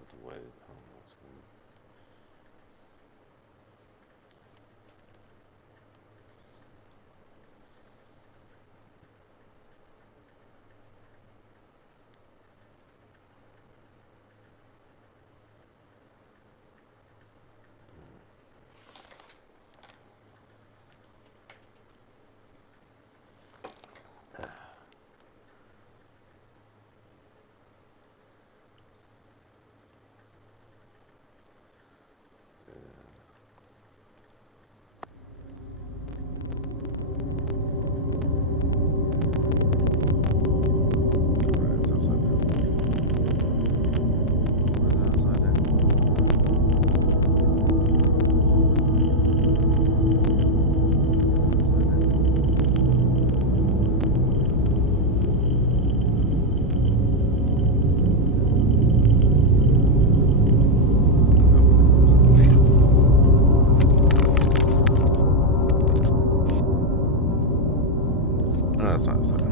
have to wait. I don't know what's going on. That's not upside down.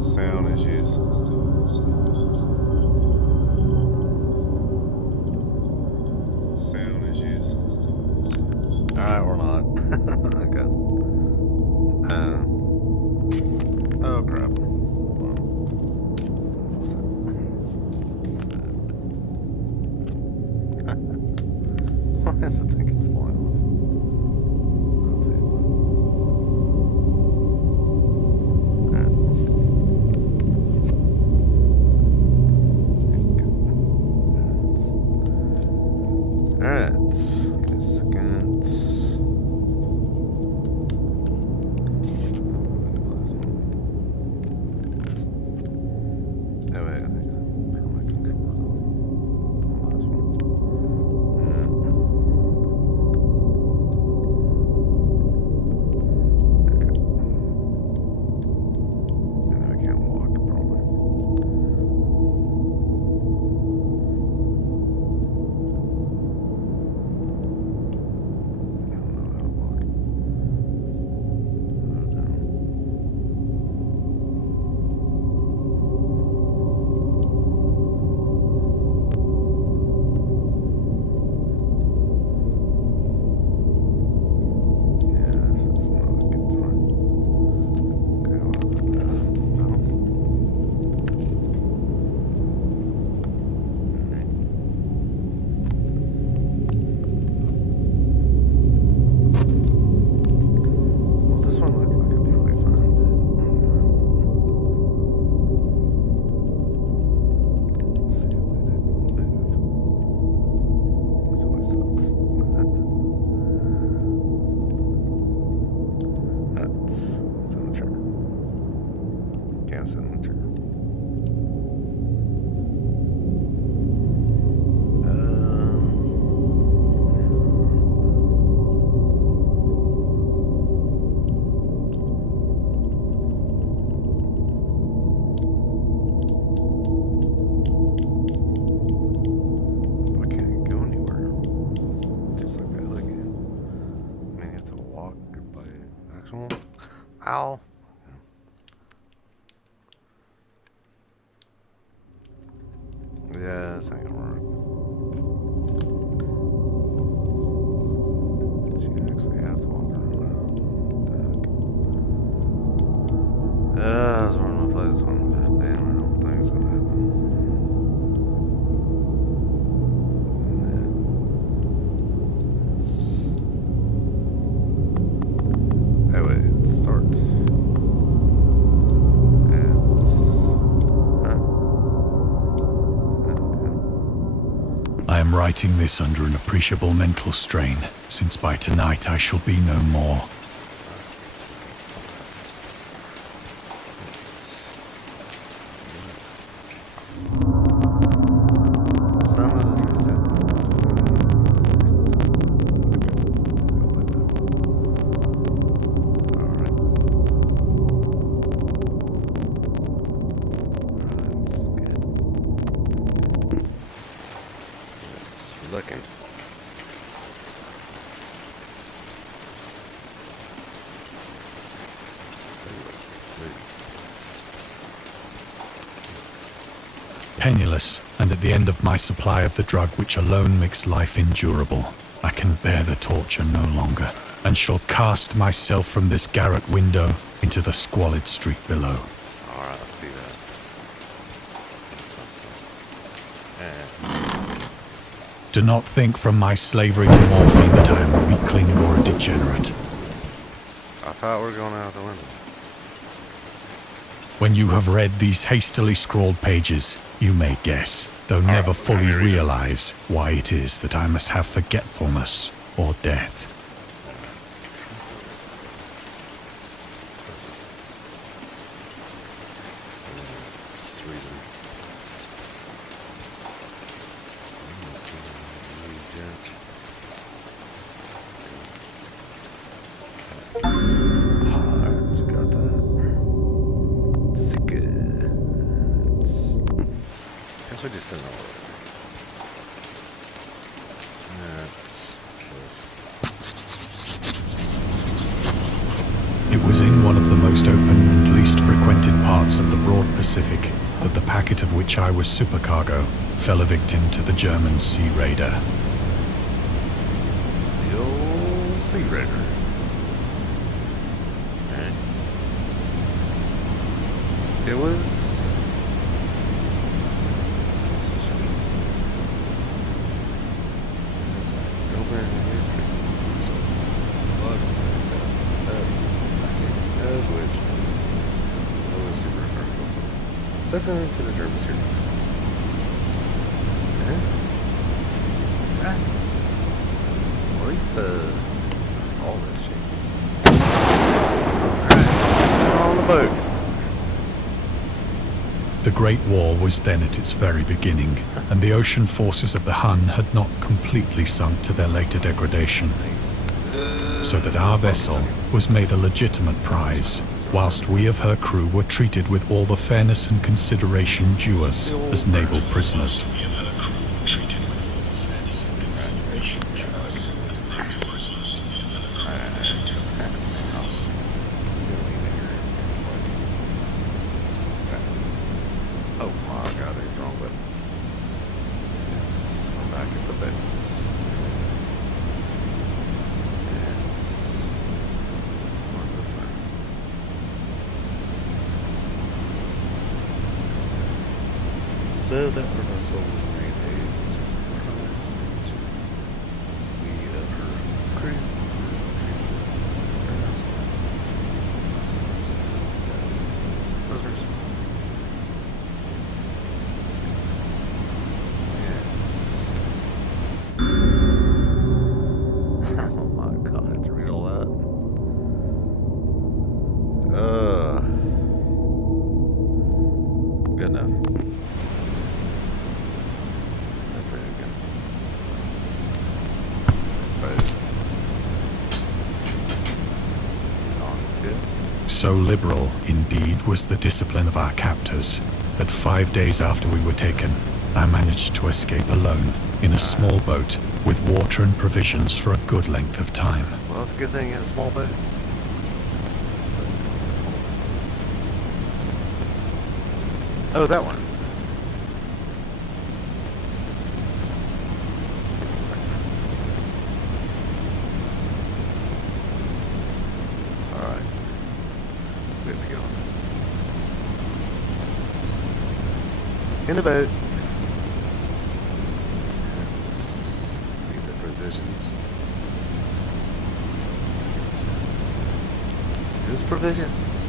Sound issues. Sound issues. Alright, we're not. Okay. Oh crap. Hold on. Why is the thing flying off? I'll tell you what. Alright. Give me a second. Ow. Yeah, this ain't gonna work. So you actually have to walk around. I was wanting to play this one, but damn, I don't think it's gonna happen. Hey, wait, start. I am writing this under an appreciable mental strain, since by tonight I shall be no more. looking. Penniless, and at the end of my supply of the drug which alone makes life endurable, I can bear the torture no longer, and shall cast myself from this garret window into the squalid street below. Alright, let's do that. Do not think from my slavery to morphine that I am a weakling or a degenerate. I thought we were going out the window. When you have read these hastily scrawled pages, you may guess, though never fully realize, why it is that I must have forgetfulness or death. Alright, got that. It's good. Guess we just didn't know what It was in one of the most open and least frequented parts of the broad Pacific that the packet of which I was supercargo fell a victim to the German Sea Raider. the old Sea Raider. It was. Definitely for the German Sea Raider. Rats. At least that's all this shaking. Alright, on the boat. The Great War was then at its very beginning, and the ocean forces of the Hun had not completely sunk to their later degradation, so that our vessel was made a legitimate prize, whilst we of her crew were treated with all the fairness and consideration due us as naval prisoners. Oh my god, it's wrong button. We're back at the buttons. What's this thing? So that reversal was made ages ago. We have her crew. Prisoners. Oh my god, I have to read all that. Good enough. That's pretty good. On to. So liberal, indeed, was the discipline of our captors, that 5 days after we were taken, I managed to escape alone in a small boat with water and provisions for a good length of time. Well, that's a good thing in a small boat. Oh, that one. Alright. We have to get on. In the boat. Let's read the provisions. Here's provisions.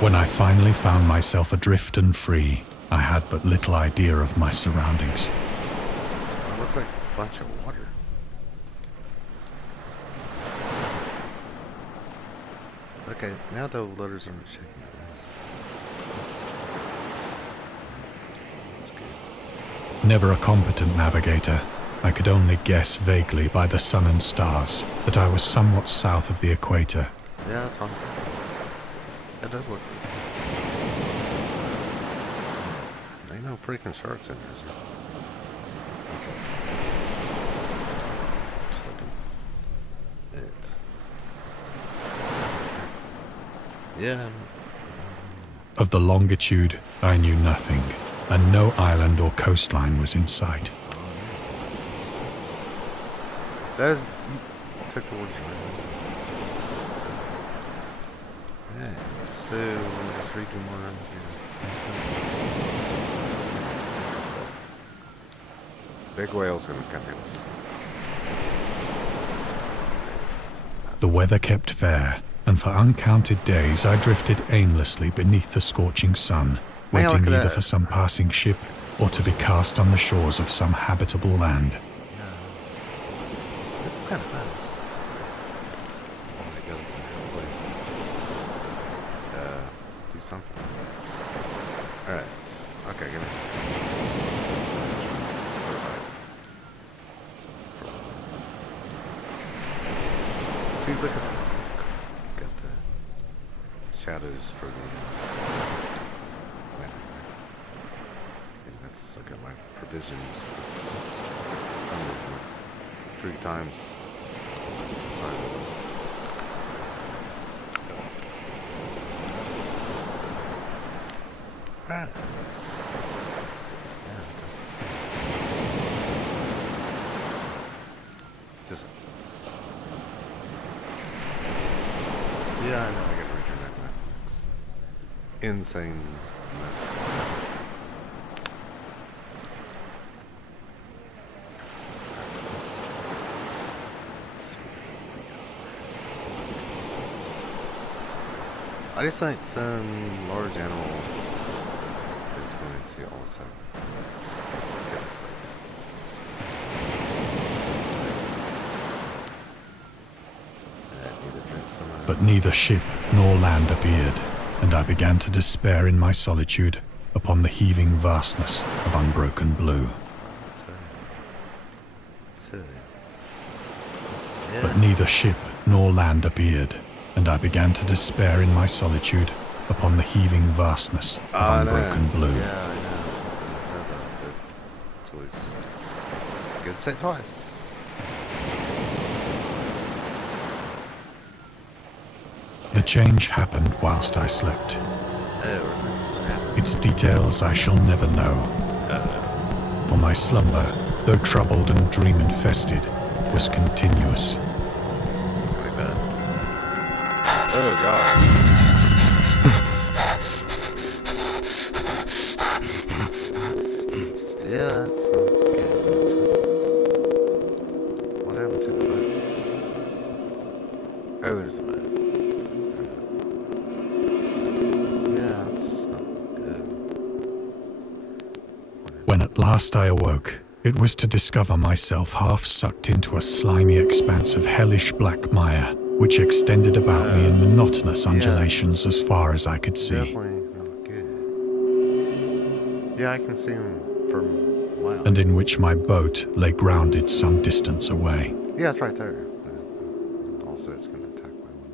When I finally found myself adrift and free, I had but little idea of my surroundings. It looks like a bunch of water. Okay, now the letters aren't shaking. That's good. Never a competent navigator, I could only guess vaguely by the sun and stars that I was somewhat south of the equator. Yeah, that's fine. That does look good. Ain't no freaking sharks in there, so. What's up? Just looking. Yeah. Of the longitude, I knew nothing, and no island or coastline was in sight. That is, you took the words right. Right, so let's read more around here. So, big whale's gonna come in us. The weather kept fair, and for uncounted days I drifted aimlessly beneath the scorching sun, waiting either for some passing ship or to be cast on the shores of some habitable land. Yeah. This is kind of fun. Do something. Alright. Okay, give me some. See, look at that. Got the shadows for the. That's look at my provisions. Some of this looks 3 times the size of this. Right. That's, yeah, it does. Just. Yeah, I know. I gotta read your neck. It's insane. I just think some large animal is going to all of a sudden get this bait. But neither ship nor land appeared, and I began to despair in my solitude upon the heaving vastness of unbroken blue. But neither ship nor land appeared, and I began to despair in my solitude upon the heaving vastness of unbroken blue. Yeah, I know. You said that, but it's always good to say it twice. The change happened whilst I slept. Its details I shall never know. For my slumber, though troubled and dream-infested, was continuous. This is going to be bad. Oh, God. Yeah, that's not good. What happened to the boat? Oh, there's the boat. Yeah, that's not good. When at last I awoke, it was to discover myself half sucked into a slimy expanse of hellish black mire, which extended about me in monotonous undulations as far as I could see. Definitely not good. Yeah, I can see him from a while. And in which my boat lay grounded some distance away. Yeah, it's right there. Also, it's going to attack my one.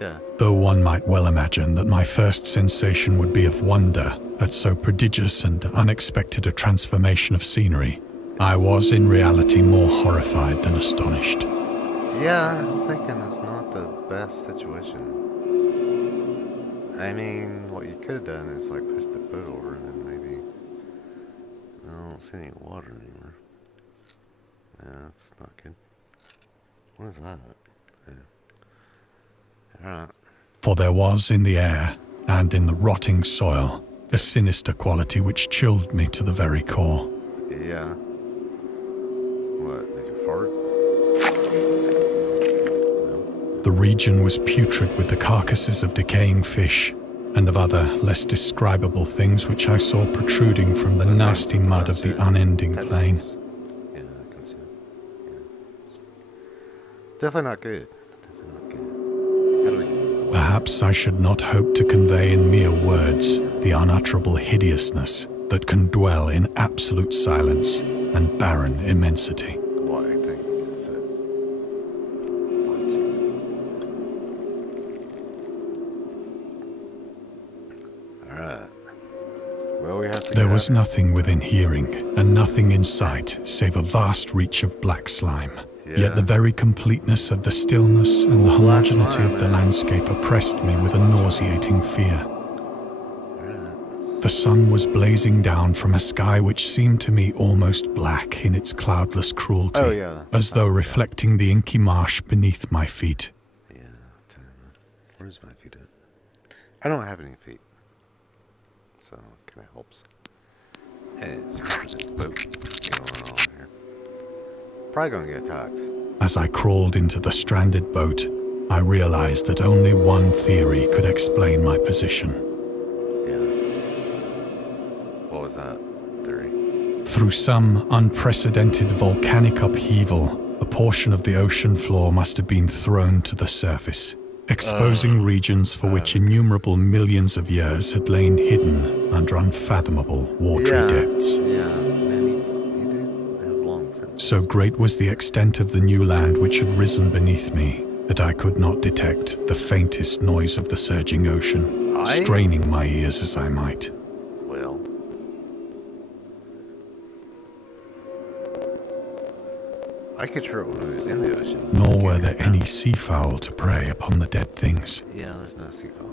Yeah. Though one might well imagine that my first sensation would be of wonder at so prodigious and unexpected a transformation of scenery, I was in reality more horrified than astonished. Yeah, I'm thinking it's not the best situation. I mean, what you could have done is like push the boat over and then maybe. I don't see any water anymore. Yeah, that's not good. What is that? Yeah. Alright. For there was in the air, and in the rotting soil, a sinister quality which chilled me to the very core. Yeah. What? Did you fart? The region was putrid with the carcasses of decaying fish, and of other, less describable things which I saw protruding from the nasty mud of the unending plain. Yeah, I can see it. Yeah. Definitely not good. Definitely not good. How do we get Perhaps I should not hope to convey in mere words the unutterable hideousness that can dwell in absolute silence and barren immensity. what I think you just said? What? Alright. Well, we have to There get was out of nothing within hearing, and nothing in sight save a vast reach of black slime. here. Yet the very completeness of the stillness and the Oh, black homogeneity slime, of the man. landscape oppressed me with a nauseating fear. Alright, The sun was blazing down from a sky which seemed to me almost black in its cloudless cruelty, Oh, yeah. as though reflecting the inky marsh beneath my feet. yeah, where's my feet at? I don't have any feet. So, it kind of helps. And it's this boat going on here. Probably gonna get attacked. As I crawled into the stranded boat, I realized that only one theory could explain my position. Yeah. What was that theory? Through some unprecedented volcanic upheaval, a portion of the ocean floor must have been thrown to the surface, exposing regions for which innumerable millions of years had lain hidden under unfathomable watery depths. Yeah, man, you do have long sense. So great was the extent of the new land which had risen beneath me that I could not detect the faintest noise of the surging ocean, straining my ears as I might. Well. I could hear it when I was in the ocean. Nor were there any seafowl to prey upon the dead things. Yeah, there's no seafowl.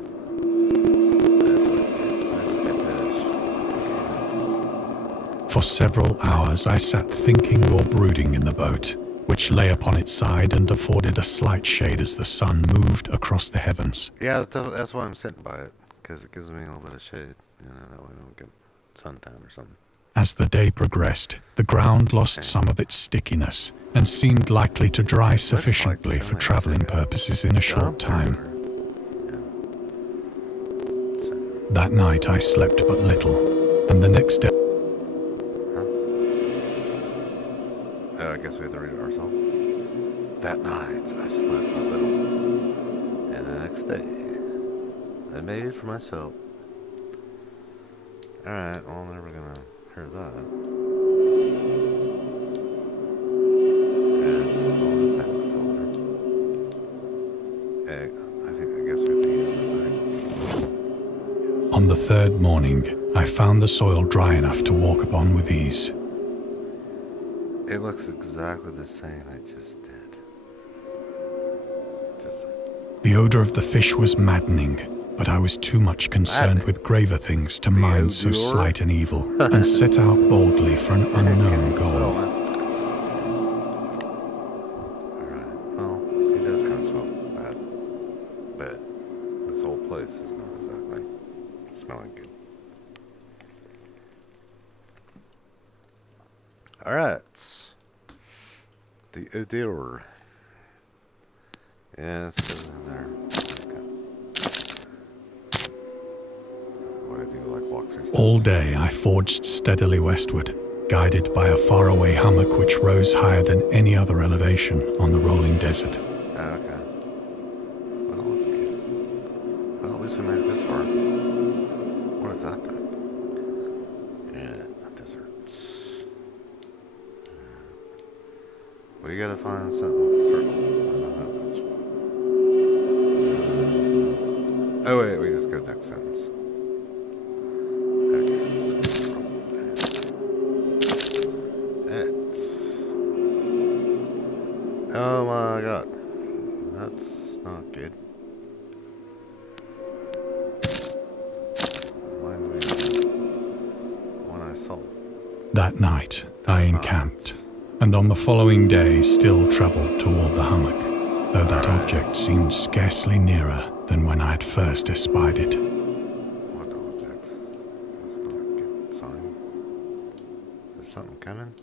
That's what's good. There's a dead fish. It's okay. For several hours I sat thinking or brooding in the boat, which lay upon its side and afforded a slight shade as the sun moved across the heavens. Yeah, that's why I'm sitting by it, because it gives me a little bit of shade. You know, that way I don't get suntan or something. As the day progressed, the ground lost some of its stickiness and seemed likely to dry sufficiently for traveling purposes in a short time. That night I slept but little, and the next day... I guess we have to read it ourselves. That night I slept a little, and the next day I made for myself. Alright, well, I'm never gonna hear that. And all the things over. I guess we have to eat it. On the third morning, I found the soil dry enough to walk upon with ease. It looks exactly the same I just did. The odor of the fish was maddening, but I was too much concerned with graver things to mind so slight an evil, and set out boldly for an unknown goal. Alright, well, it does kind of smell bad, but this whole place is not exactly smelling good. Alright, the odor. Yeah, it's still in there. What I do, like walk through steps. All day I forged steadily westward, guided by a faraway hummock which rose higher than any other elevation on the rolling desert. Oh, okay. Well, that's good. Well, at least we made it this far. What is that then? Yeah, deserts. We gotta find something with a circle. I know that much. Oh wait, we just go next sentence. Oh my god. That's not good. Reminds me of one I saw. That night I encamped, and on the following day still travelled toward the hummock, though that object seemed scarcely nearer than when I had first espied it. What object? That's not a good sign. There's something coming?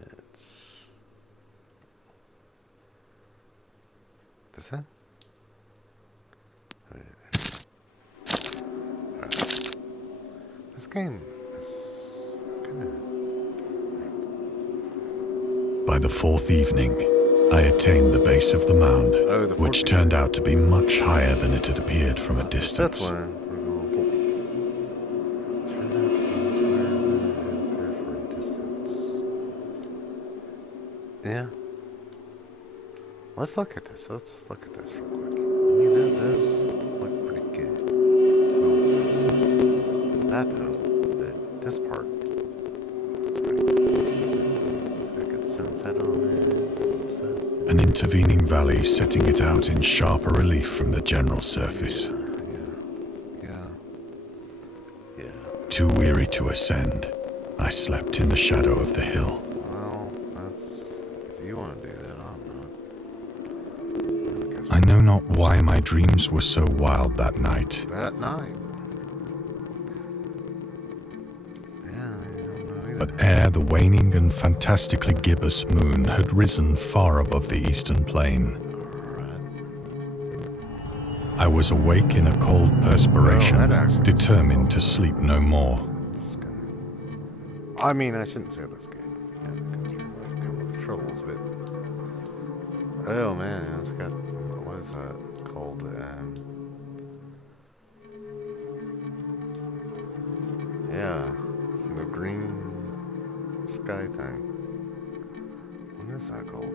It's... This it? Alright. This game is kind of... By the fourth evening, I attained the base of the mound, which turned out to be much higher than it had appeared from a distance. That's when we're going forth. Turned out to be much higher than it had appeared for a distance. Yeah. Let's look at this. Let's look at this real quick. I mean, that does look pretty good. Well, that intervening valley, setting it out in sharper relief from the general surface. Yeah. Too weary to ascend, I slept in the shadow of the hill. Well, that's... if you want to do that, I'm not. I know not why my dreams were so wild that night. That night? Yeah, I don't know either. But ere the waning and fantastically gibbous moon had risen far above the eastern plain, I was awake in a cold perspiration, determined to sleep no more. I mean, I shouldn't say that's good, because you're like coming with troubles, but... oh man, it's got... what is that called? Yeah, the green sky thing. What is that called?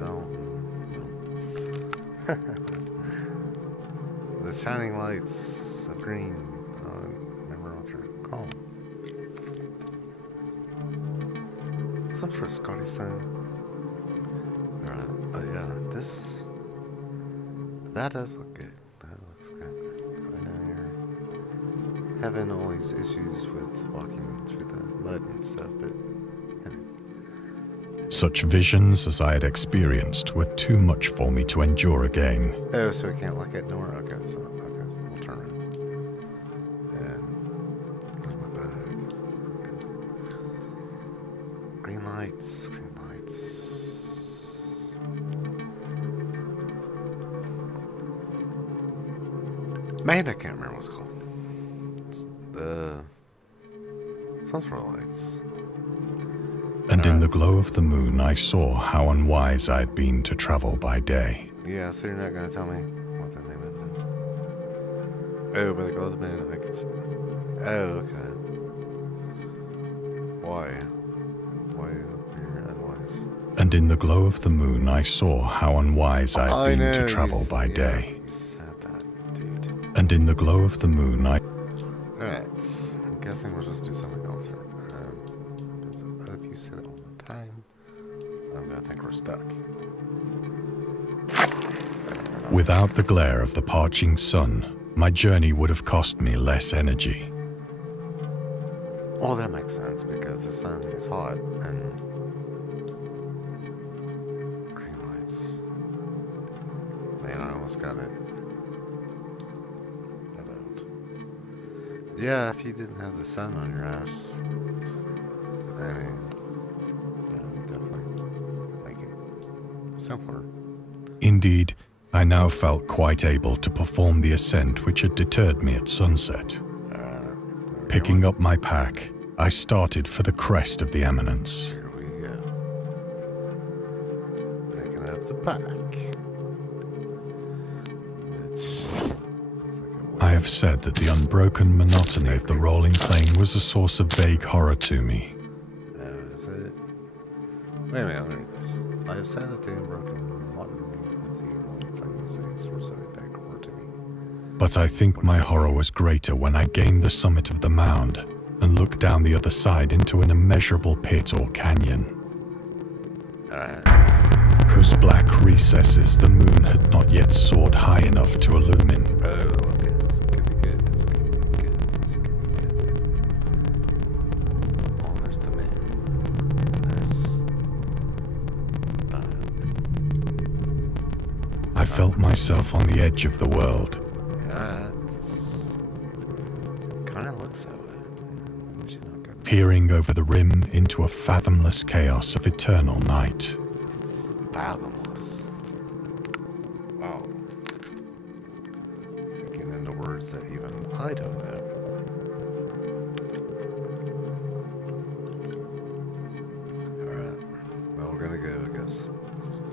No. The shining lights of green. I don't remember what they're called. Some sort of Scottish thing. Alright, oh yeah, this... that does look good. That looks good. I know you're having all these issues with walking through the mud and stuff, but... Such visions as I had experienced were too much for me to endure again. oh, so we can't look at nor? Okay, so we'll turn around. And there's my bag. Okay. Green lights, green lights. Man, I can't remember what it's called. It's the... some sort of lights. And in the glow of the moon, I saw how unwise I had been to travel by day. Yeah, so you're not going to tell me what the name of it is? Oh, by the glow of the moon, I can see. Oh, okay. Why? Why you're unwise? And in the glow of the moon, I saw how unwise I had been to travel by day. You said that, dude. And in the glow of the moon, I... Alright, I'm guessing we'll just do something else here. Because if you said it all the time, I'm going to think we're stuck. Without the glare of the parching sun, my journey would have cost me less energy. Well, that makes sense because the sun is hot and green lights. Man, I almost got it. I don't. Yeah, if you didn't have the sun on your ass, I mean, yeah, definitely make it simpler. Indeed, I now felt quite able to perform the ascent which had deterred me at sunset. Picking up my pack, I started for the crest of the eminence. Here we go. Picking up the pack. I have said that the unbroken monotony of the rolling plain was a source of vague horror to me. That is it. Wait a minute, let me read this. I have said that the unbroken monotony of the rolling plain was a source of vague horror to me. But I think my horror was greater when I gained the summit of the mound and looked down the other side into an immeasurable pit or canyon, whose black recesses the moon had not yet soared high enough to illumine. Oh, okay. This could be good. This could be good. This could be good. Oh, there's the man. There's... I felt myself on the edge of the world. yeah, it's... kind of looks that way. We should not go... peering over the rim into a fathomless chaos of eternal night. fathomless. Wow. Getting into words that even I don't know. Alright. Well, we're gonna go, I guess.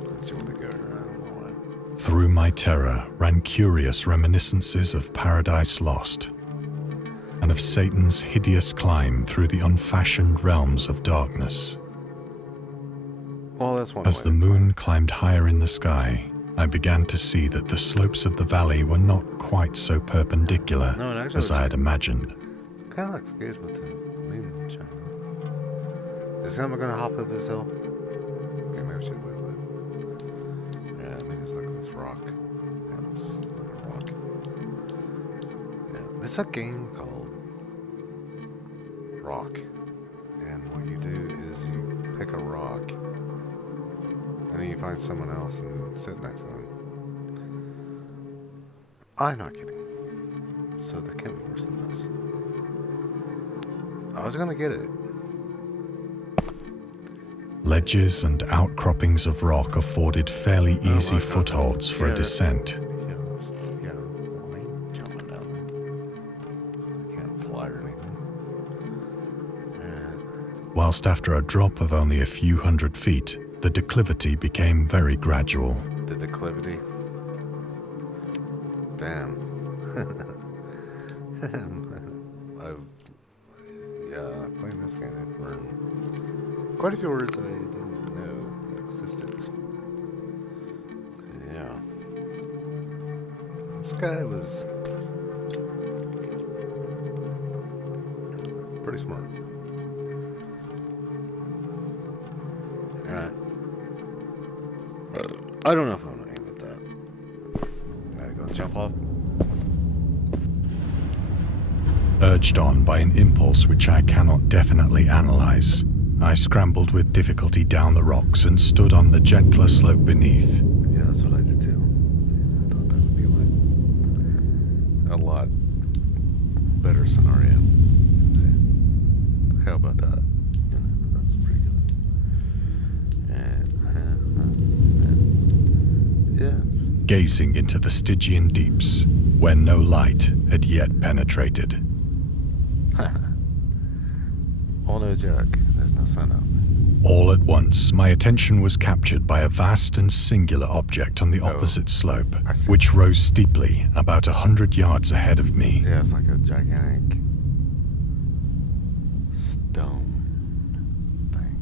Unless you want to go, I don't know why. Through my terror ran curious reminiscences of Paradise Lost, and of Satan's hideous climb through the unfashioned realms of darkness. Well, that's one As way the to moon climbed higher in the sky, I began to see that the slopes of the valley were not quite so perpendicular No, it actually as I had imagined. kind of looks good with the moon shining. Is someone gonna hop up this hill? Okay, maybe I should wait a bit. Yeah, I mean, just look at this rock. Yeah, let's look at a rock. Yeah, it's a game called Rock. And what you do is you pick a rock, and then you find someone else and sit next to them. I'm not kidding. So there can't be worse than this. I was gonna get it. Ledges and outcroppings of rock afforded fairly easy my God. footholds for a descent. Yeah, I ain't jumping down there. I can't fly or anything. Whilst after a drop of only a few hundred feet, the declivity became very gradual. The declivity. Damn. Playing this game, I've learned quite a few words I didn't know existed. Yeah. This guy was pretty smart. Alright. I don't know if I'm gonna aim at that. Gotta go jump off. Urged on by an impulse which I cannot definitely analyze, I scrambled with difficulty down the rocks and stood on the gentler slope beneath. Yeah, that's what I did too. I thought that would be like a lot better scenario. How about that? You know, that's pretty good. Yes. Gazing into the Stygian deeps, where no light had yet penetrated. Oh no, Jack. There's no sun up. All at once, my attention was captured by a vast and singular object on the opposite slope, which rose steeply about 100 yards ahead of me. Yeah, it's like a gigantic stone thing.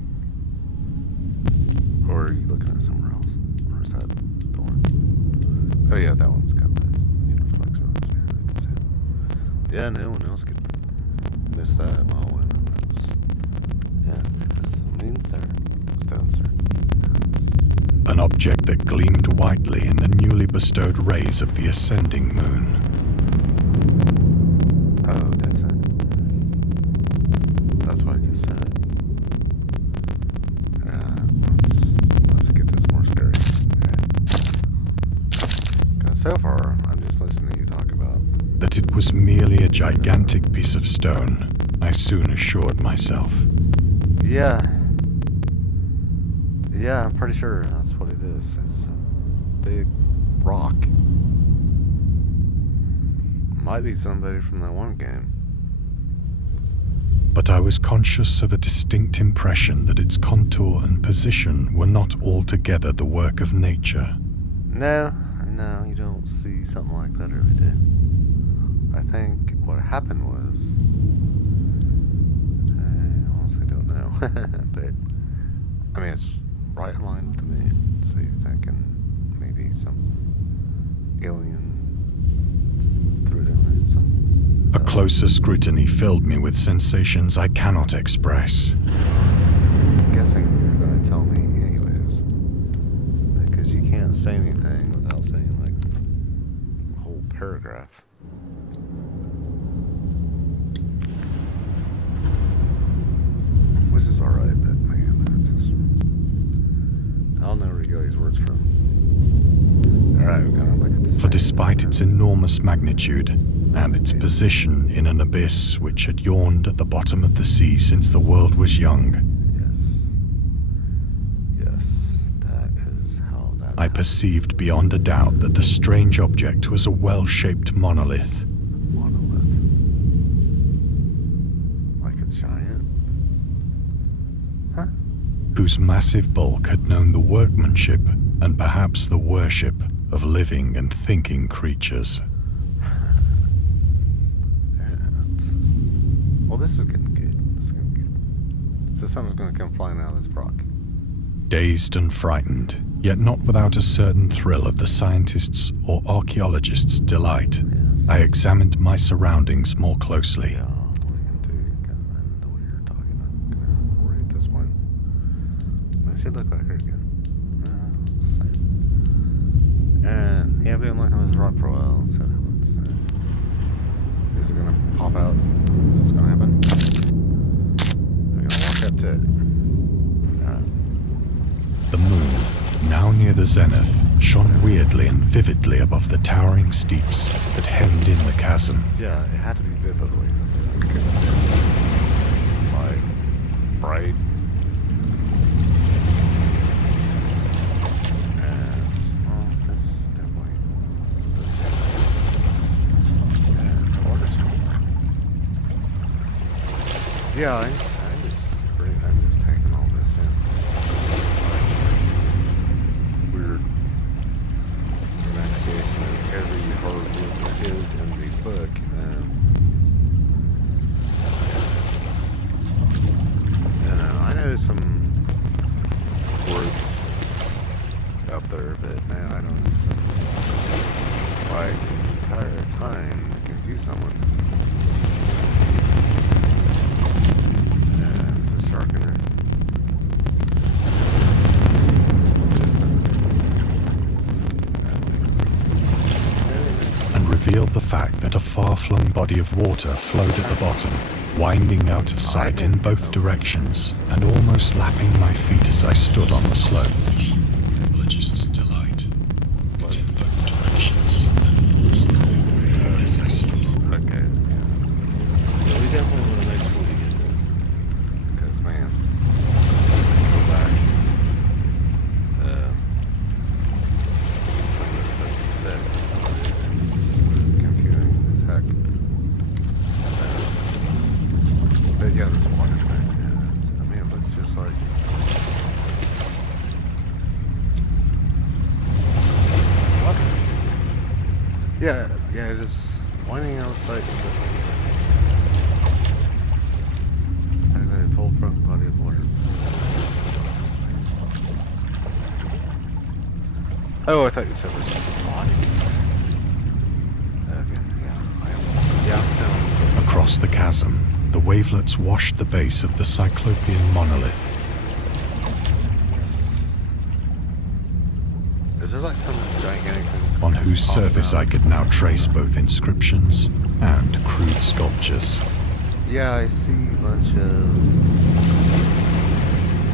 Or are you looking at somewhere else? Or is that the one? Oh yeah, that one's got the uniflex on it. Yeah, I can see it. Yeah, no one else could miss that mile win. That's, yeah, that's mean, sir. Stone, sir. An object that gleamed whitely in the newly bestowed rays of the ascending moon. Oh, does it? That's what I just said. Let's get this more scary. Because so far, I'm just listening to you talk about That it was merely a gigantic piece of stone, I soon assured myself. Yeah. Yeah, I'm pretty sure that's what it is. It's a big rock. Might be somebody from that one game. But I was conscious of a distinct impression that its contour and position were not altogether the work of nature. No, you don't see something like that every day. I think what happened was, I honestly don't know, but I mean it's right in line with the moon, so you're thinking maybe some alien threw it in there or something. A closer scrutiny filled me with sensations I cannot express. I'm guessing you're going to tell me anyways, because you can't say anything without saying like a whole paragraph. This is alright, but man, that's just, I'll know where to get these words from. Alright, we're gonna look at this. For despite its enormous magnitude and its position in an abyss which had yawned at the bottom of the sea since the world was young, Yes, that is how that I perceived beyond a doubt that the strange object was a well-shaped monolith. Like a giant? Huh? Whose massive bulk had known the workmanship and perhaps the worship of living and thinking creatures. Well, this is getting good. This is getting good. So someone's going to come flying out of this rock. Dazed and frightened, yet not without a certain thrill of the scientist's or archaeologist's delight, Yes. I examined my surroundings more closely. Yeah, what are you going to do? I don't know what you're talking about. I'm going to rate this one. I've been looking at this rock for a while. So is it gonna pop out? Is this gonna happen? I'm gonna walk up to it. Alright. The moon, now near the zenith, shone weirdly and vividly above the towering steeps that hemmed in the chasm. Yeah, it had to be vividly. It couldn't be like bright. Yeah, I'm just taking all this in. It's like weird pronunciation of every hard word there is in the book. I know some words out there, but man, I don't use them. Like the entire time to confuse someone. And revealed the fact that a far-flung body of water flowed at the bottom, winding out of sight in both directions, and almost lapping my feet as I stood on the slope. Geologist's delight. But in both directions, and almost lapping my feet as I stood. Okay, yeah. We definitely want to make sure we get this. Because, man, go back. Some of the stuff you said, some of it, it's just confusing as heck. But yeah, this water tank, it looks just like... What? Yeah, it is winding outside. And a full front body of water. Oh, I thought you said it was body. Okay, I'm telling you. Across the chasm, the wavelets washed the base of the Cyclopean monolith. Yes. Is there like some gigantic thing on whose surface I could now trace both inscriptions and crude sculptures. Yeah, I see a bunch of...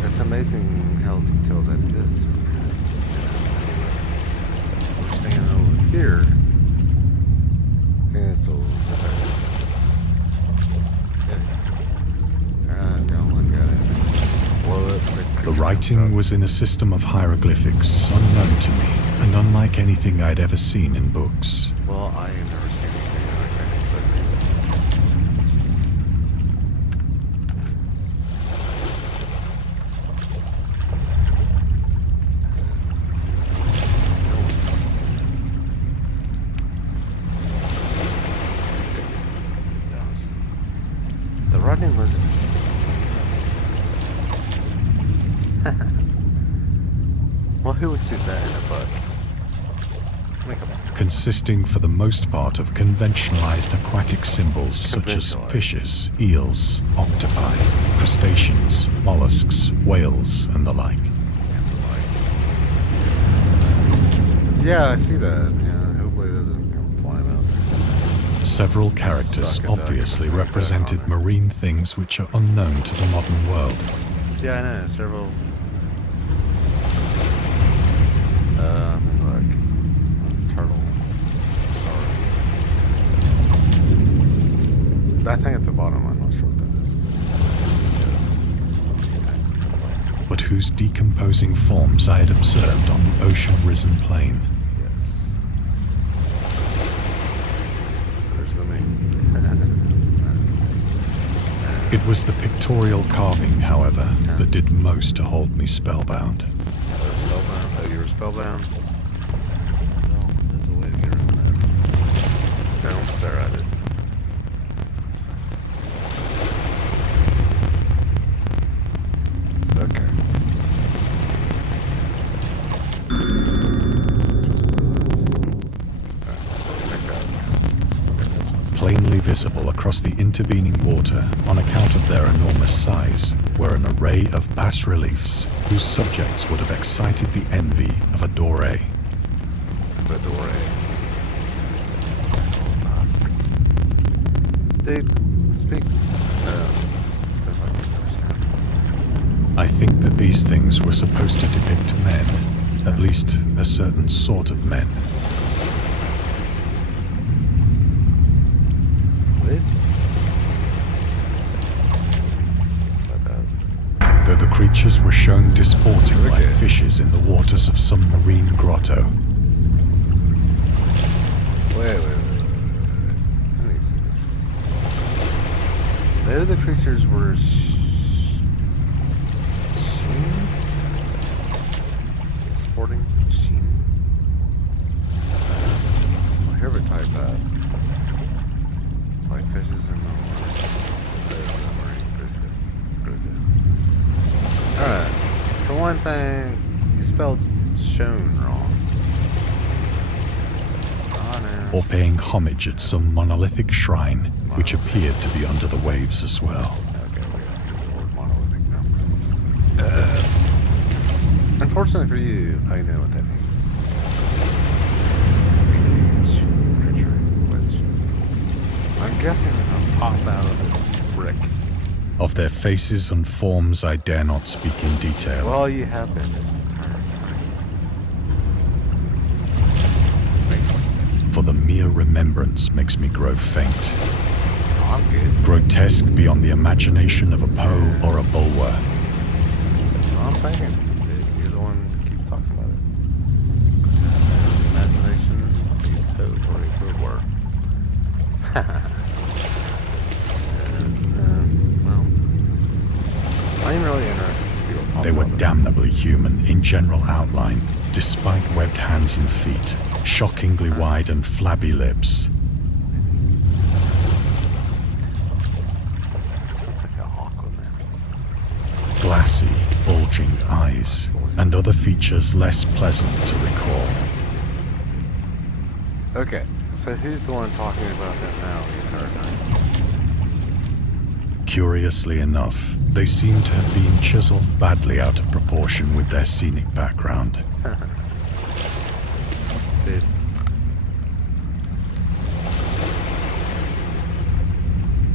It's amazing how detailed that is. We're standing over here, and it's all... Don't look at it. Blow it. The writing was in a system of hieroglyphics unknown to me, and unlike anything I'd ever seen in books. Well, I have never seen anything like that in books. The writing was well, who would see that in a book? Consisting for the most part of conventionalized aquatic symbols such as fishes, eels, octopi, crustaceans, mollusks, whales, and the like. Yeah, I see that. Yeah, hopefully that doesn't come flying out. Several characters obviously represented marine things which are unknown to the modern world. Yeah, I know. Several. Turtle. Sorry. That thing at the bottom, I'm not sure what that is. But whose decomposing forms I had observed on the ocean-risen plain. Yes. There's the main. It was the pictorial carving, however, that did most to hold me spellbound. Spellbound? Oh, you were spellbound? Well, there's a way to get around that. Don't stare at it. Okay. Plainly visible across the intervening water on account of their enormous size were an array of bas-reliefs whose subjects would have excited the envy of a Doré. Fedora. Dude, speak. Stuff I can understand. I think that these things were supposed to depict men, at least a certain sort of men. What? Though the creatures were shown disporting Okay. like fishes in the waters of some marine grotto. Wait. Let me see this. Though the creatures were sporting sheen. Herbitype that. Like fishes in the water. Alright. For one thing, you spelled shown wrong. Or paying homage at some monolithic shrine, which appeared to be under the waves as well. Okay, we have to use the word monolithic now. Unfortunately for you, I know what that means. A huge creature, which I'm guessing will pop out of this brick. Of their faces and forms I dare not speak in detail. Well, you have been this entire time. For the mere remembrance makes me grow faint. No, I'm good. Grotesque beyond the imagination of a Poe or a Bulwer. That's what I'm thinking. You're the one who keeps talking about it. Imagination, you Poe or a Bulwer. Well, I'm really interested to see what pops They were out of this. damnably human in general outline, despite webbed hands and feet, shockingly wide and flabby lips. It sounds like an Aquaman. Glassy, bulging eyes, and other features less pleasant to recall. Okay, so who's the one talking about that now the entire time? Curiously enough, they seem to have been chiseled badly out of proportion with their scenic background. Dude.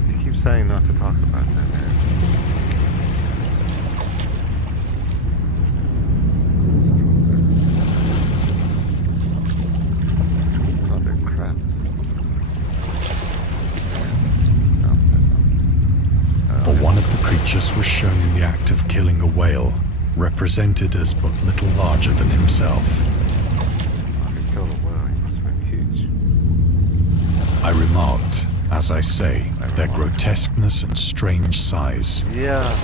You keep saying not to talk about that, man. What's up there? It's not big crap, is it? No, that's not. For one of the creatures was shown in the act of killing a whale, represented as but little larger than himself. If he killed a whale, he must have been huge. I remarked, as I say, their grotesqueness and strange size. Yeah.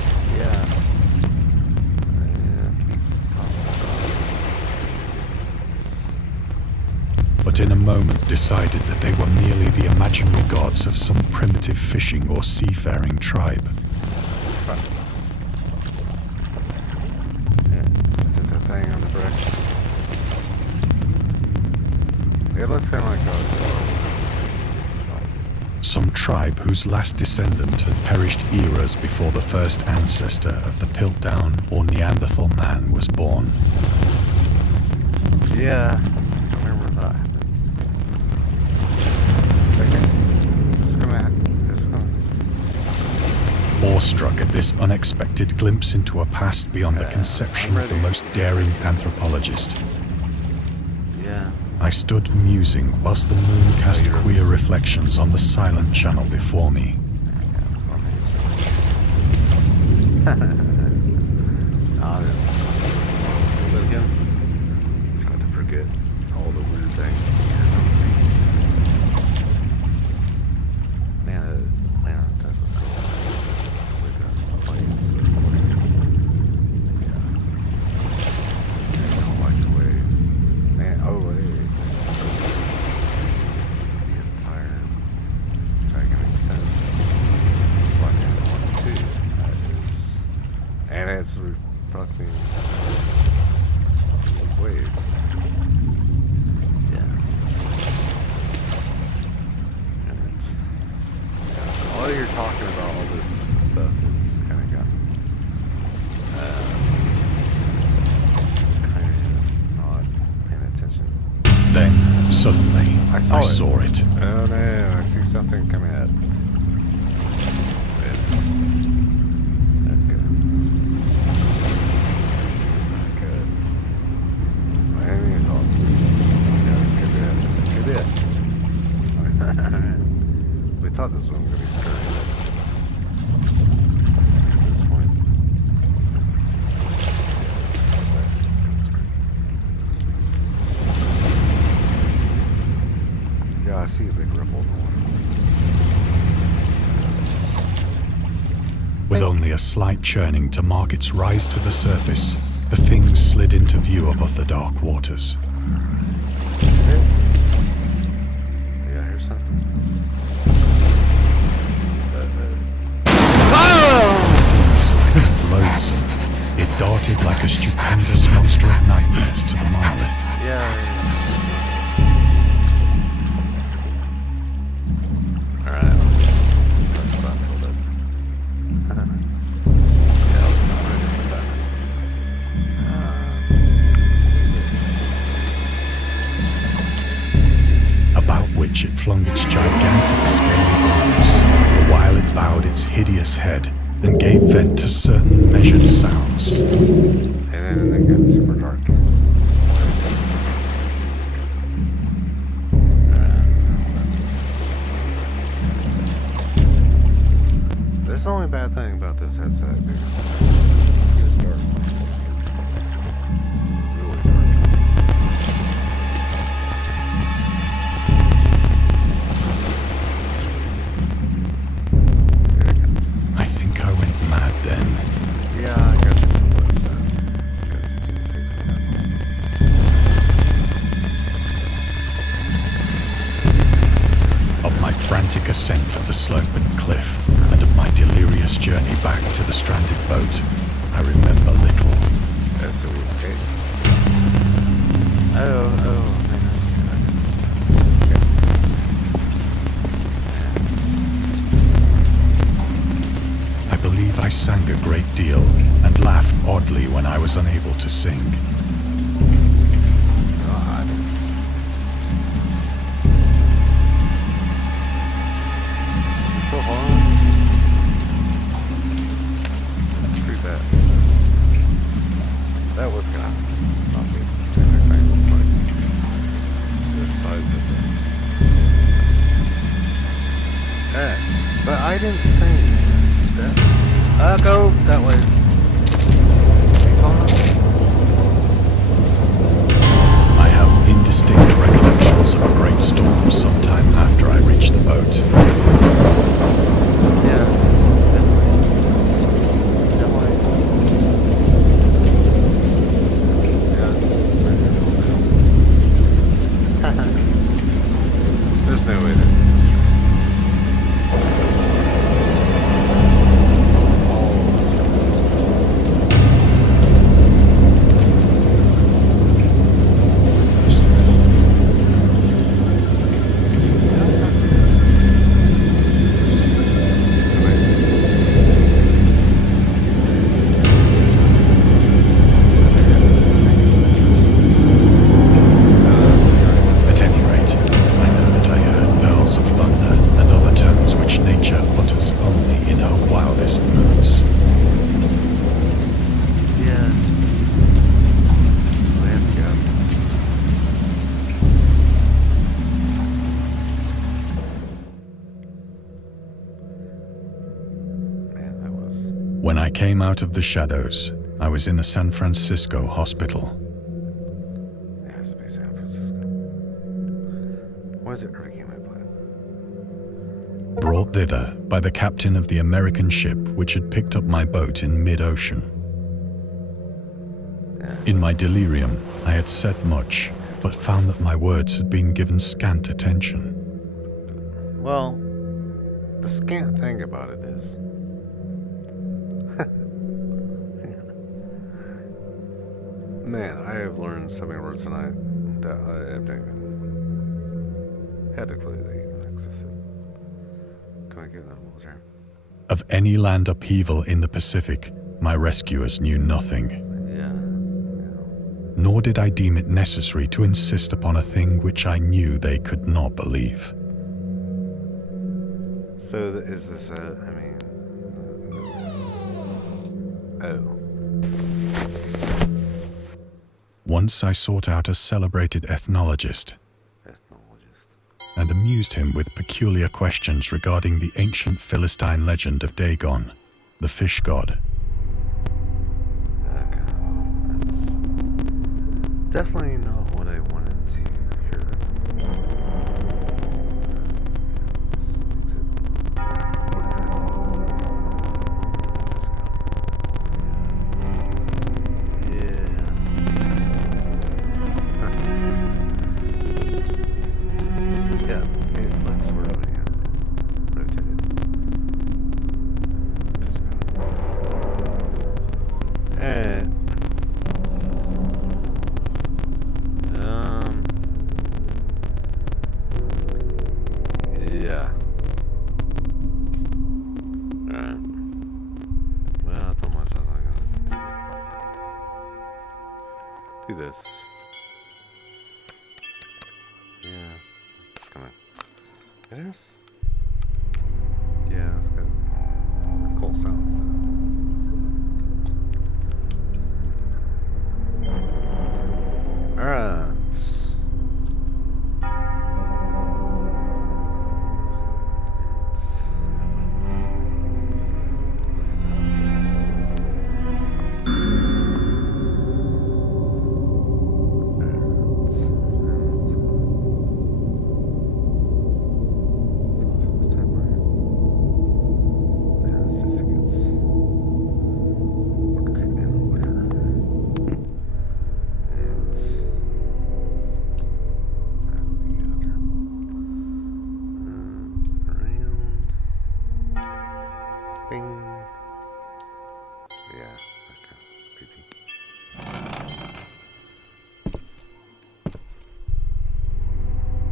Keep talking about But in a moment decided that they were merely the imaginary gods of some primitive fishing or seafaring tribe. Is it the thing on the brick? It looks kind of like those. Some tribe whose last descendant had perished eras before the first ancestor of the Piltdown or Neanderthal man was born. Yeah, I remember that. Okay, this is gonna happen. Awestruck at this unexpected glimpse into a past beyond the conception of the most daring anthropologist, Yeah. I stood musing whilst the moon cast queer reflections on the silent channel before me. Again. Trying to forget all the weird things. Man, it does look cool. With the planes. Yeah. I don't like the way. Man, oh wait. Let's see the entire Dragon extent. Reflecting on 1 2. That is. And it's reflecting waves. Suddenly, I I saw saw it. Oh no, I see something coming out. Good. My enemy is on. Yeah, this could be it. This could be it. We thought this one was going to be scary. At this point. Yeah, I see a big ripple in the water. With only a slight churning to mark its rise to the surface, the thing slid into view above the dark waters. Yeah, I hear something. Loathsome, it darted like a stupendous monster of nightmares to the monolith. Yeah. Alright. That's about filled it. Yeah, I was not ready for that. About which it flung its gigantic scaly arms, the while it bowed its hideous head and gave vent to certain measured sounds. And then it gets super dark. This is the only bad thing about this headset. It's dark. It's really dark. Here it comes. I think I went mad then. Yeah, I got a little upset because you didn't say something that time. Of my frantic ascent of the sloping cliff, and of my delirious journey back to the stranded boat, I remember little. Oh, so we escaped. Oh, man, I believe I sang a great deal and laughed oddly when I was unable to sing. God. Is it still hard? That's pretty bad. That was gonna not be anything that's like the size of it. But I didn't sing that. Go that way. I have indistinct recollections of a great storm sometime after I reached the boat. Yeah, definitely. There's no way this is When I came out of the shadows, I was in a San Francisco hospital. it has to be San Francisco. Why is it hurricane I played? Brought thither by the captain of the American ship which had picked up my boat in mid-ocean. In my delirium, I had said much, but found that my words had been given scant attention. Well, the scant thing about it is man, I have learned so many words tonight that I haven't even had a clue they even existed. Can I get that was there? Of any land upheaval in the Pacific, my rescuers knew nothing. Yeah. nor did I deem it necessary to insist upon a thing which I knew they could not believe. So is this oh. Once I sought out a celebrated ethnologist and amused him with peculiar questions regarding the ancient Philistine legend of Dagon, the fish god. Okay, that's definitely not what I wanted to hear. This makes it harder. Yeah, it looks weird when you rotate it. And yeah. Alright. Well, I told myself I gotta do this. Yeah, it's gonna. It is. Yeah, it's good. Cool sounds. Alright.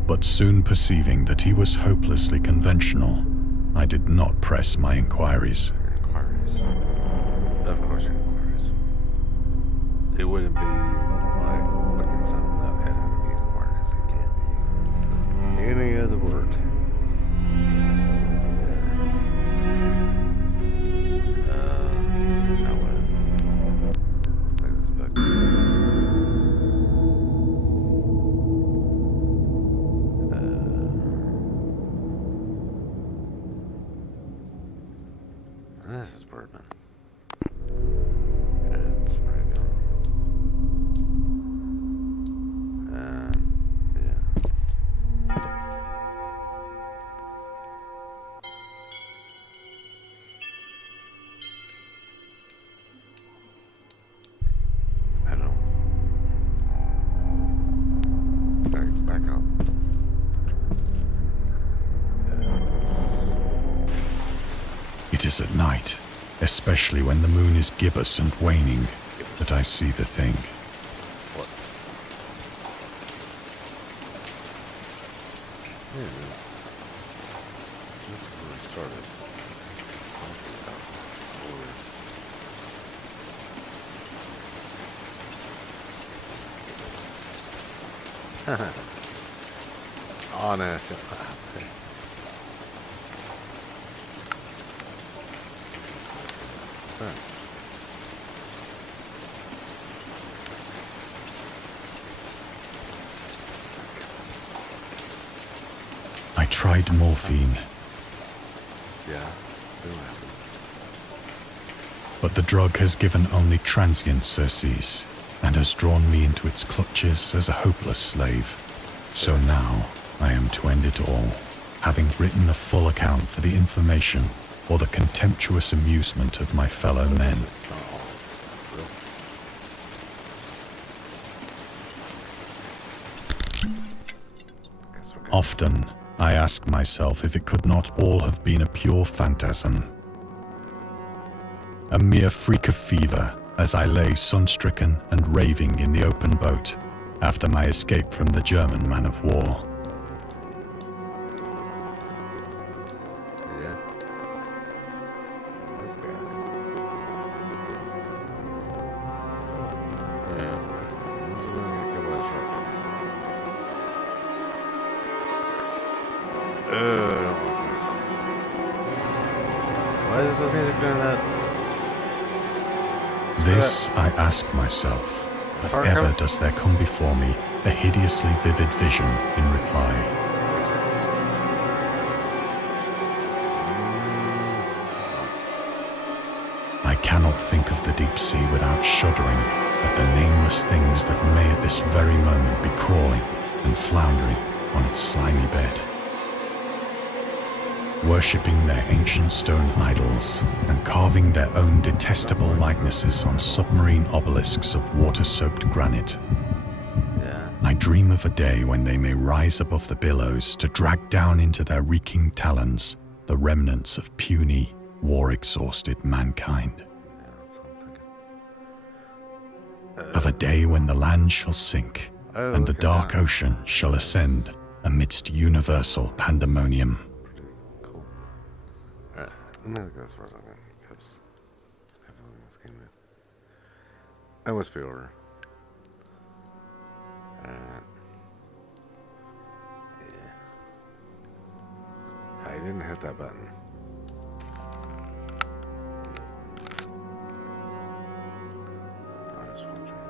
But soon perceiving that he was hopelessly conventional, I did not press my inquiries. Your inquiries. Of course your inquiries. It wouldn't be like looking something up had to be inquiries. It can't be any other word. I would like this book. This is bourbon. That's where I go. Yeah. I don't. Back up. It is at night, especially when the moon is gibbous and waning, that I see the thing. What? Yeah, this is where we started. Let's get this. Honest. Sense. I tried morphine, Yeah, it'll happen. but the drug has given only transient surcease and has drawn me into its clutches as a hopeless slave. So now I am to end it all, having written a full account for the information or the contemptuous amusement of my fellow men. It's not all real. Guess we're good. Often, I ask myself if it could not all have been a pure phantasm. A mere freak of fever as I lay sun-stricken and raving in the open boat after my escape from the German man of war. Yeah. This guy. Yeah. What's this? Why is the music doing that? This I ask myself, but Sorry, ever come. does there come before me a hideously vivid vision in reply. I cannot think of the deep sea without shuddering at the nameless things that may at this very moment be crawling and floundering on its slimy bed, worshipping their ancient stone idols and carving their own detestable likenesses on submarine obelisks of water-soaked granite. Yeah. I dream of a day when they may rise above the billows to drag down into their reeking talons the remnants of puny, war-exhausted mankind. Yeah, that's what I'm thinking. Of a day when the land shall sink and the look at dark that. ocean shall ascend amidst universal pandemonium. Pretty cool. Alright, let me look at this for a second, because I have a feeling this game I must be over. Yeah. I didn't hit that button. Oh, just one second.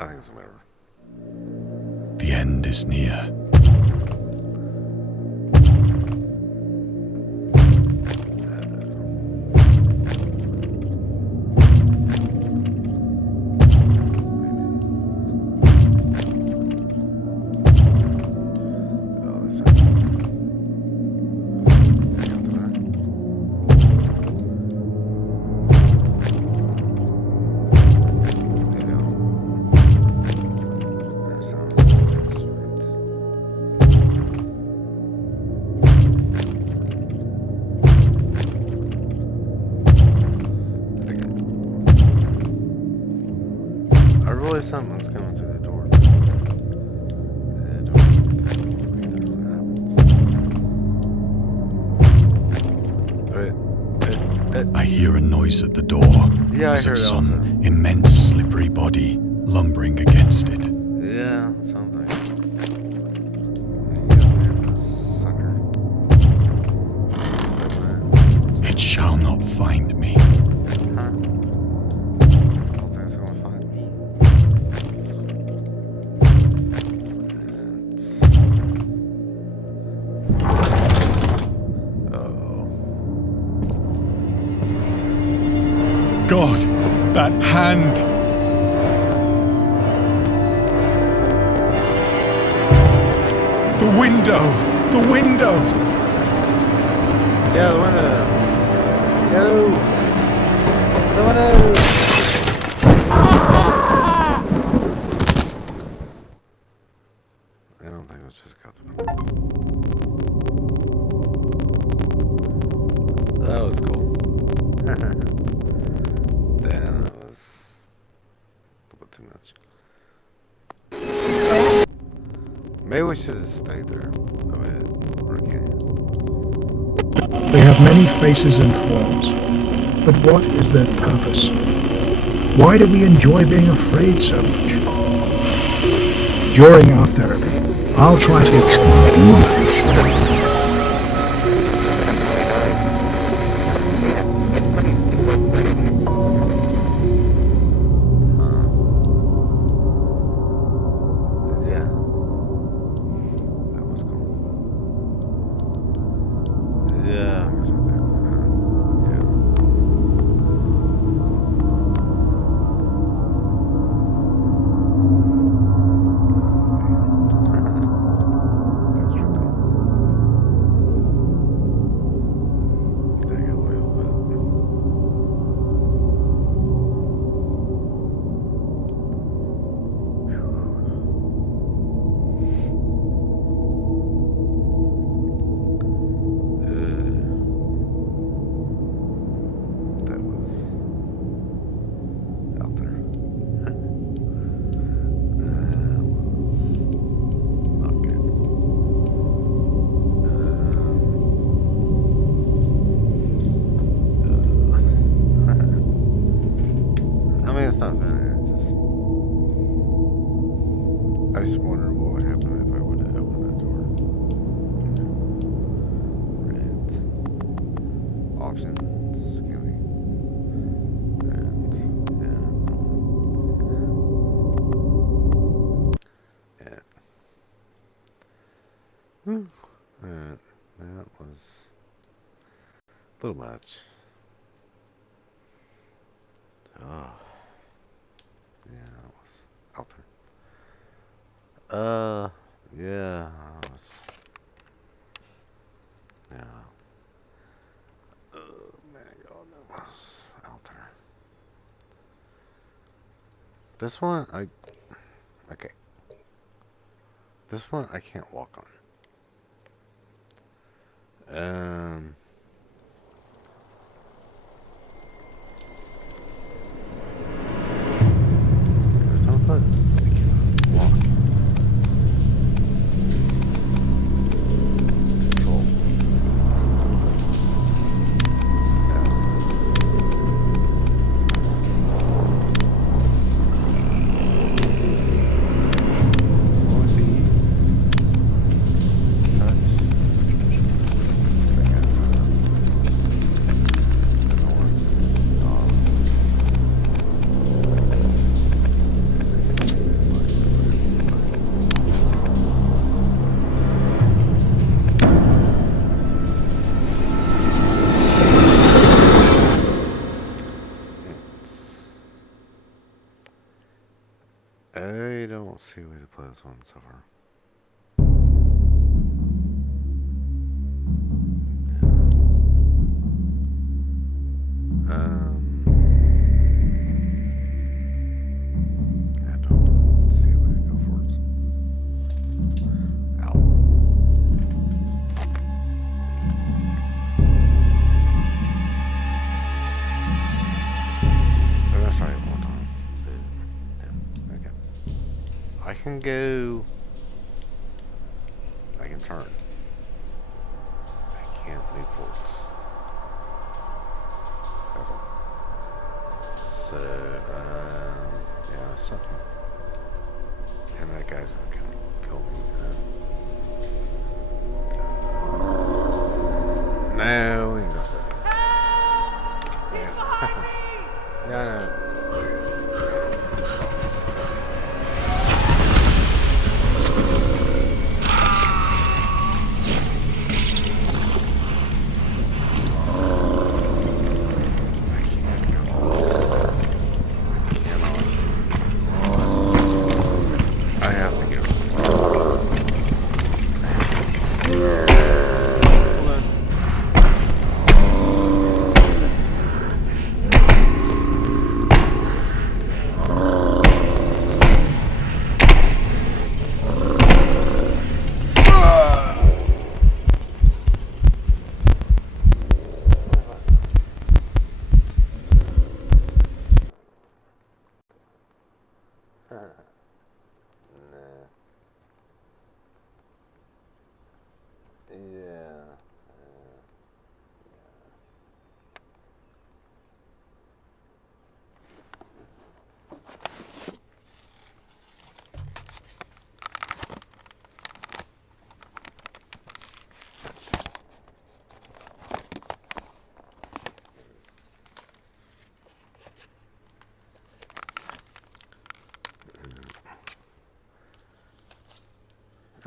I think it's a matter. The end is near. Oh, that's not good. Got to that. You know, there's sounds. That's right. I really something's coming through the door. I don't think that will be there when it happens. I hear a noise at the door, Yeah, I as heard of it some also. immense slippery body lumbering against it. Yeah, something. Yeah, man, this sucker. Somewhere. It shall not find me. Huh? I don't think it's gonna find me. It's... Uh-oh. God, that hand! The window! The window! Yeah, the window. Go! The window! I don't think it was just got the window. That was cool. Damn, that was a little bit too much. Maybe we should have stayed there. Oh, wait. Or can you? They have many faces and forms, but what is their purpose? Why do we enjoy being afraid so much? During our therapy, I'll try to get Yeah. That was cool. Yeah, I guess I'll take that. Yeah. That was pretty cool. They got away a little bit. options can we? And yeah. Whew. Alright, that was a little much. Oh. Yeah, that was out there. Yeah, that was, yeah. Oh, man, God, that was out there. This one, okay. This one, I can't walk on. There's no place I cannot walk. Control. I don't see a way to play this one so far. I don't see a way to go forwards. Ow. I'm gonna try it one more time. Yeah, okay. I can go. I can turn. I can't move forwards. Okay. So, yeah, something. And that guy's gonna kill me. No, he doesn't. He's behind me!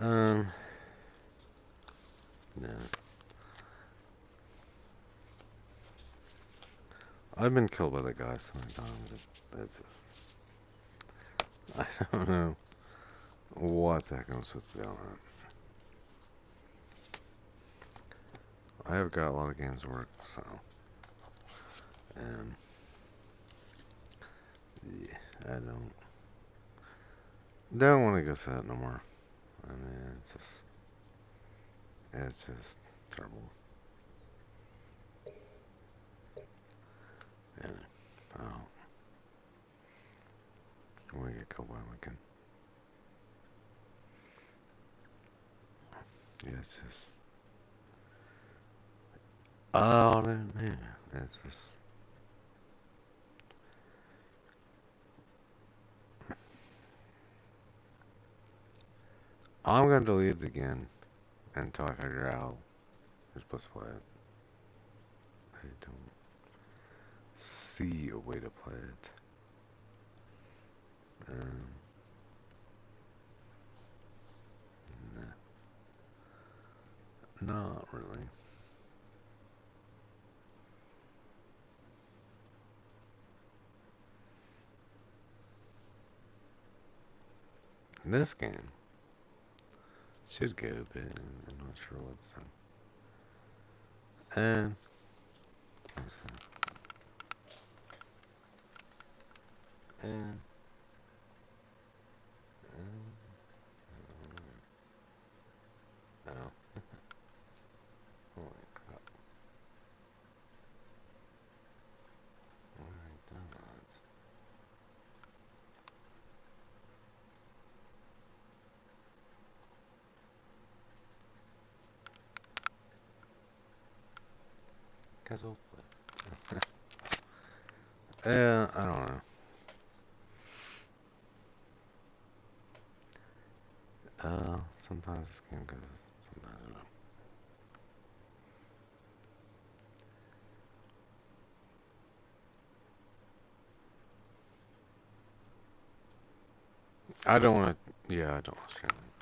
No. No. I've been killed by that guy so many times. It's just, I don't know what the heck I'm supposed to do on it. I have got a lot of games to work, so, and yeah, I don't want to go through that no more. I mean, it's just terrible. And I'm gonna get killed by him again. Yeah, it's just, oh man, it's just. I'm gonna delete it again until I figure out who's supposed to play it. I don't see a way to play it. Nah. Not really. This game should go, but I'm not sure what's done. And what's that? And oh, holy crap! Why have I done that? Guess I'll play. I don't know. Sometimes this game goes, sometimes I don't know. I don't want to, yeah, I don't want to stream it.